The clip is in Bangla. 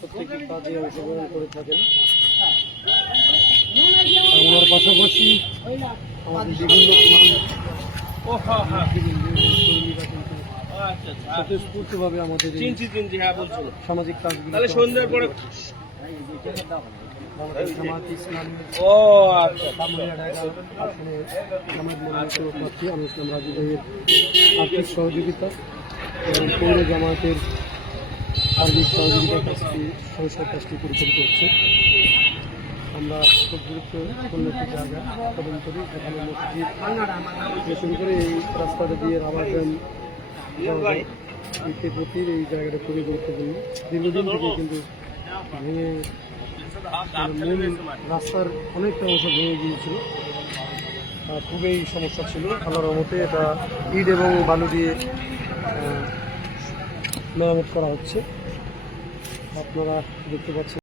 প্রত্যেকটি কাজে অংশগ্রহণ করে থাকেন। আমার পাশাপাশি আমাদের বিভিন্ন আচ্ছা আচ্ছা স্বতঃস্ফূর্তভাবে আমাদের হ্যাঁ সামাজিক কাজগুলো তাহলে সন্ধ্যার পরে ও আচ্ছা আমি ইসলাম রাজু ভাইয়ের আর্থিক সহযোগিতা এবং পৌর জামাতের সার্বিক সহযোগিতার কাজটি সংস্কার কাজটি পরিচালিত হচ্ছে। আমরা খুব গুরুত্বপূর্ণ একটি জায়গা উৎপাদন করি যেখানে মসজিদ করে এই রাস্তাটা দিয়ে রাবার ড্যাম যায় এই জায়গাটা খুবই গুরুত্বপূর্ণ। দীর্ঘদিন থেকে কিন্তু ভেঙে মূল রাস্তার অনেকটা অংশ ভেঙে গিয়েছিল। খুবই সমস্যা ছিল। আল্লাহর রহমতে এটা ইট এবং বালু দিয়ে মেরামত করা হচ্ছে। আপনারা দেখতে পাচ্ছেন